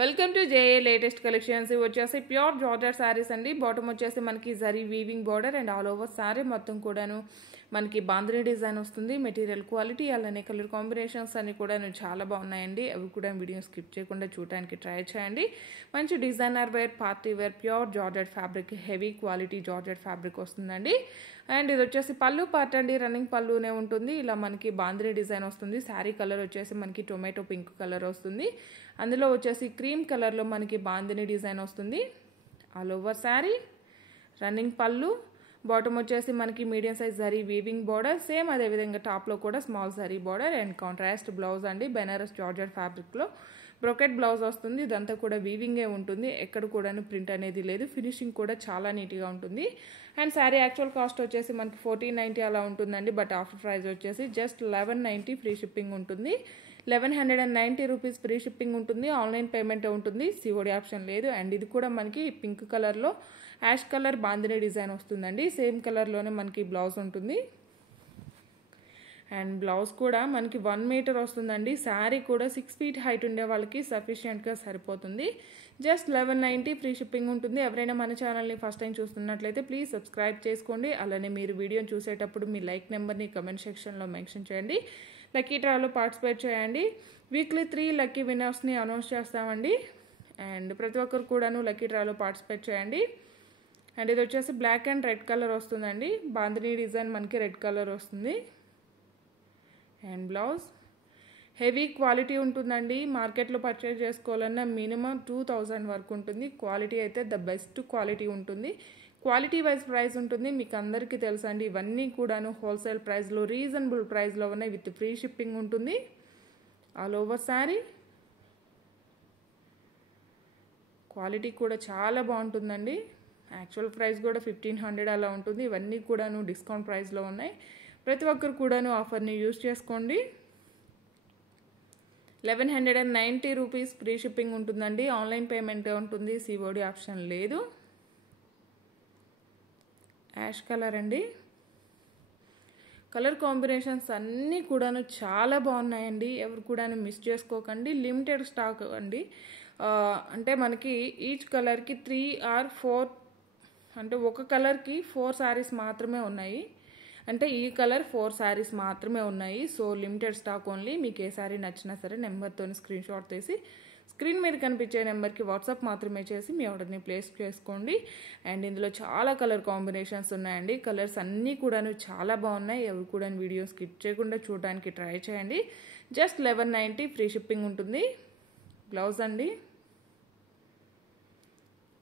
Welcome to J A latest collections. ఇవి వచ్చేసి pure georgette sarees అండి. బాటమ్ వచ్చేసి మనకి zari weaving border and all over saree మొత్తం కూడాను మనకి బాంద్రీ డిజైన్ వస్తుంది. మెటీరియల్ క్వాలిటీ అలానే కలర్ కాంబినేషన్స్ అన్ని కూడా చాలా బాగున్నాయండి. అవి కూడా వీడియో స్కిప్ చేయకుండా చూడడానికి ట్రై చేయండి. మంచి designer wear, party wear, pure georgette fabric, heavy quality georgette fabric వస్తుందండి. అండ్ ఇది వచ్చేసి పళ్ళు పార్ట్ అండి. రన్నింగ్ పళ్ళునే ఉంటుంది. ఇలా మనకి బాంద్రీ డిజైన్ వస్తుంది. శారీ కలర్ వచ్చేసి మనకి టొమాటో పింక్ కలర్ వస్తుంది. అందులో వచ్చేసి క్రీమ్ కలర్లో మనకి బాందిని డిజైన్ వస్తుంది. ఆల్ ఓవర్ శారీ, రన్నింగ్ పళ్ళు, బాటమ్ వచ్చేసి మనకి medium size zari weaving border, same అదేవిధంగా టాప్లో కూడా small zari border and contrast blouse అండి. బెనారస్ జార్జెట్ ఫ్యాబ్రిక్లో బ్రోకెట్ బ్లౌజ్ వస్తుంది. ఇదంతా కూడా వీవింగే ఉంటుంది. ఎక్కడ కూడాను ప్రింట్ అనేది లేదు. ఫినిషింగ్ కూడా చాలా నీట్గా ఉంటుంది. అండ్ శారీ యాక్చువల్ కాస్ట్ వచ్చేసి మనకి 1490 అలా ఉంటుందండి. బట్ ఆఫర్ ప్రైస్ వచ్చేసి జస్ట్ 1190 ఫ్రీ షిప్పింగ్ ఉంటుంది. 1190 రూపీస్ ఫ్రీ షిప్పింగ్ ఉంటుంది. ఆన్లైన్ పేమెంట్ ఉంటుంది. సిఓడి ఆప్షన్ లేదు. అండ్ ఇది కూడా మనకి పింక్ కలర్లో యాష్ కలర్ బాందిని డిజైన్ వస్తుందండి. సేమ్ కలర్లోనే మనకి బ్లౌజ్ ఉంటుంది. అండ్ బ్లౌజ్ కూడా మనకి 1 మీటర్ వస్తుందండి. శారీ కూడా 6 ఫీట్ హైట్ ఉండే వాళ్ళకి సఫిషియెంట్గా సరిపోతుంది. జస్ట్ 1190 ఫ్రీ షిప్పింగ్ ఉంటుంది. ఎవరైనా మన ఛానల్ని ఫస్ట్ టైం చూస్తున్నట్లయితే ప్లీజ్ సబ్స్క్రైబ్ చేసుకోండి. అలానే మీరు వీడియోని చూసేటప్పుడు మీ లైక్ నెంబర్ని కమెంట్ సెక్షన్లో మెన్షన్ చేయండి. లక్కీ డ్రాలో పార్టిసిపేట్ చేయండి. వీక్లీ 3 లక్కీ విన్నర్స్ని అనౌన్స్ చేస్తామండి. అండ్ ప్రతి ఒక్కరు కూడాను లక్కీ డ్రాలో పార్టిసిపేట్ చేయండి. అండ్ ఇది వచ్చేసి బ్లాక్ అండ్ రెడ్ కలర్ వస్తుందండి. బాందిని డిజైన్ మనకి రెడ్ కలర్ వస్తుంది. అండ్ బ్లౌజ్ హెవీ క్వాలిటీ ఉంటుందండి. మార్కెట్లో పర్చేజ్ చేసుకోవాలన్నా మినిమం 2000 వరకు ఉంటుంది. క్వాలిటీ అయితే ద బెస్ట్ క్వాలిటీ ఉంటుంది. క్వాలిటీ వైజ్ ప్రైస్ ఉంటుంది. మీకు అందరికీ తెలుసండి. ఇవన్నీ కూడాను హోల్సేల్ ప్రైస్లో రీజనబుల్ ప్రైస్లో ఉన్నాయి. విత్ ఫ్రీ షిప్పింగ్ ఉంటుంది. ఆల్ ఓవర్ శారీ క్వాలిటీ కూడా చాలా బాగుంటుందండి. యాక్చువల్ ప్రైస్ కూడా 1500 అలా ఉంటుంది. ఇవన్నీ కూడాను డిస్కౌంట్ ప్రైస్లో ఉన్నాయి. ప్రతి ఒక్కరు కూడాను ఆఫర్ని యూజ్ చేసుకోండి. 1190 రూపీస్ ఫ్రీ షిప్పింగ్ ఉంటుందండి. ఆన్లైన్ పేమెంట్ ఉంటుంది. సిఓడి ఆప్షన్ లేదు. యాష్ కలర్ అండి. కలర్ కాంబినేషన్స్ అన్నీ కూడాను చాలా బాగున్నాయండి. ఎవరు కూడాను మిస్ చేసుకోకండి. లిమిటెడ్ స్టాక్ అండి. అంటే మనకి ఈచ్ కలర్కి 3 or 4 అంటే ఒక కలర్కి 4 శారీస్ మాత్రమే ఉన్నాయి. అంటే ఈ కలర్ 4 శారీస్ మాత్రమే ఉన్నాయి. So limited stock only. మీకు ఏ శారీ నచ్చినా సరే నెంబర్తో స్క్రీన్ షాట్ తీసి స్క్రీన్ మీద కనిపించే నెంబర్కి వాట్సాప్ మాత్రమే చేసి మీ ఆర్డర్ని ప్లేస్ చేసుకోండి. అండ్ ఇందులో చాలా కలర్ కాంబినేషన్స్ ఉన్నాయండి. కలర్స్ అన్నీ కూడాను చాలా బాగున్నాయి. ఎవరు కూడా వీడియో స్కిప్ చేయకుండా చూడడానికి ట్రై చేయండి. జస్ట్ 1190 ఫ్రీ షిప్పింగ్ ఉంటుంది. బ్లౌజ్ అండి.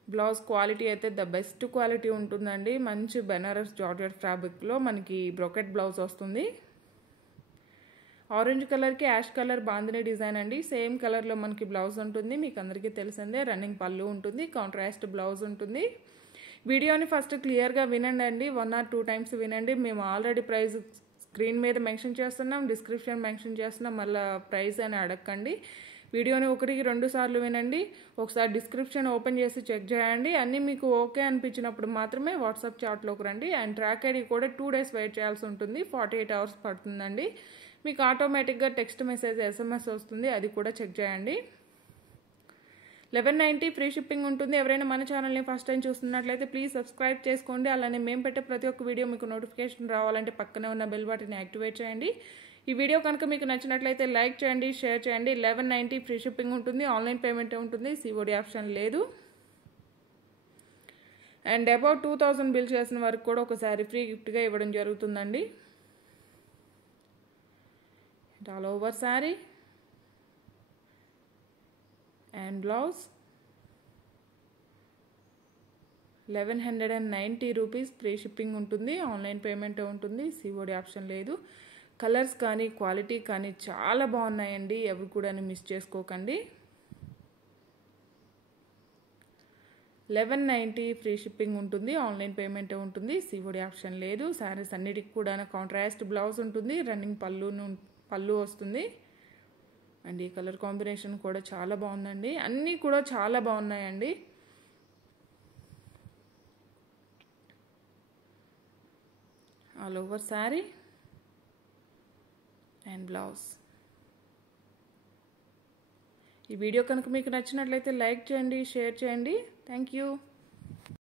బ్లౌజ్ క్వాలిటీ అయితే ద బెస్ట్ క్వాలిటీ ఉంటుందండి. మంచి బెనారస్ జార్జెట్ ఫ్యాబ్రిక్లో మనకి బ్రోకెట్ బ్లౌజ్ వస్తుంది. ఆరెంజ్ కలర్కి యాష్ కలర్ బాందిని డిజైన్ అండి. సేమ్ కలర్లో మనకి బ్లౌజ్ ఉంటుంది. మీకు అందరికీ తెలిసిందే. రన్నింగ్ పళ్ళు ఉంటుంది. కాంట్రాస్ట్ బ్లౌజ్ ఉంటుంది. వీడియోని ఫస్ట్ క్లియర్గా వినండి అండి. 1 or 2 టైమ్స్ వినండి. మేము ఆల్రెడీ ప్రైస్ స్క్రీన్ మీద మెన్షన్ చేస్తున్నాం, డిస్క్రిప్షన్ మెన్షన్ చేస్తున్నాం. మళ్ళీ ప్రైస్ అని అడగండి. వీడియోని 1-2 సార్లు వినండి. ఒకసారి డిస్క్రిప్షన్ ఓపెన్ చేసి చెక్ చేయండి. అన్నీ మీకు ఓకే అనిపించినప్పుడు మాత్రమే వాట్సాప్ చాట్లోకి రండి. అండ్ ట్రాక్ ఐడి కూడా 2 days వెయిట్ చేయాల్సి ఉంటుంది. 48 hours పడుతుందండి. మీకు ఆటోమేటిక్గా టెక్స్ట్ మెసేజ్, SMS వస్తుంది. అది కూడా చెక్ చేయండి. 1190 ఫ్రీ షిప్పింగ్ ఉంటుంది. ఎవరైనా మన ఛానల్ని ఫస్ట్ టైం చూస్తున్నట్లయితే ప్లీజ్ సబ్స్క్రైబ్ చేసుకోండి. అలానే మేము పెట్టే ప్రతి ఒక్క వీడియో మీకు నోటిఫికేషన్ రావాలంటే పక్కనే ఉన్న బెల్ బటన్ని యాక్టివేట్ చేయండి. ఈ వీడియో కనుక మీకు నచ్చినట్లయితే లైక్ చేయండి, షేర్ చేయండి. 1190 ఫ్రీ షిప్పింగ్ ఉంటుంది. ఆన్లైన్ పేమెంట్ ఉంటుంది. సిఓడి ఆప్షన్ లేదు. అండ్ అబౌట్ 2000 బిల్ చేసిన వరకు కూడా ఒక శారీ ఫ్రీ గిఫ్ట్గా ఇవ్వడం జరుగుతుందండి. All over sari and blouse 1190 rupees free shipping ఉంటుంది. ఆన్లైన్ పేమెంట్ ఉంటుంది. సిఓడి ఆప్షన్ లేదు. కలర్స్ కానీ క్వాలిటీ కానీ చాలా బాగున్నాయండి. ఎవరు కూడా మిస్ చేసుకోకండి. 1190 ఫ్రీ షిప్పింగ్ ఉంటుంది. ఆన్లైన్ పేమెంట్ ఉంటుంది. సిఓడి ఆప్షన్ లేదు. శారీస్ అన్నిటికి కూడా కాంట్రాస్ట్ బ్లౌజ్ ఉంటుంది. రన్నింగ్ పళ్ళు వస్తుంది. అండ్ ఈ కలర్ కాంబినేషన్ కూడా చాలా బాగుందండి. అన్నీ కూడా చాలా బాగున్నాయండి. All over sari and blouse ఈ వీడియో కనుక మీకు నచ్చినట్లయితే లైక్ చేయండి, షేర్ చేయండి. Thank you.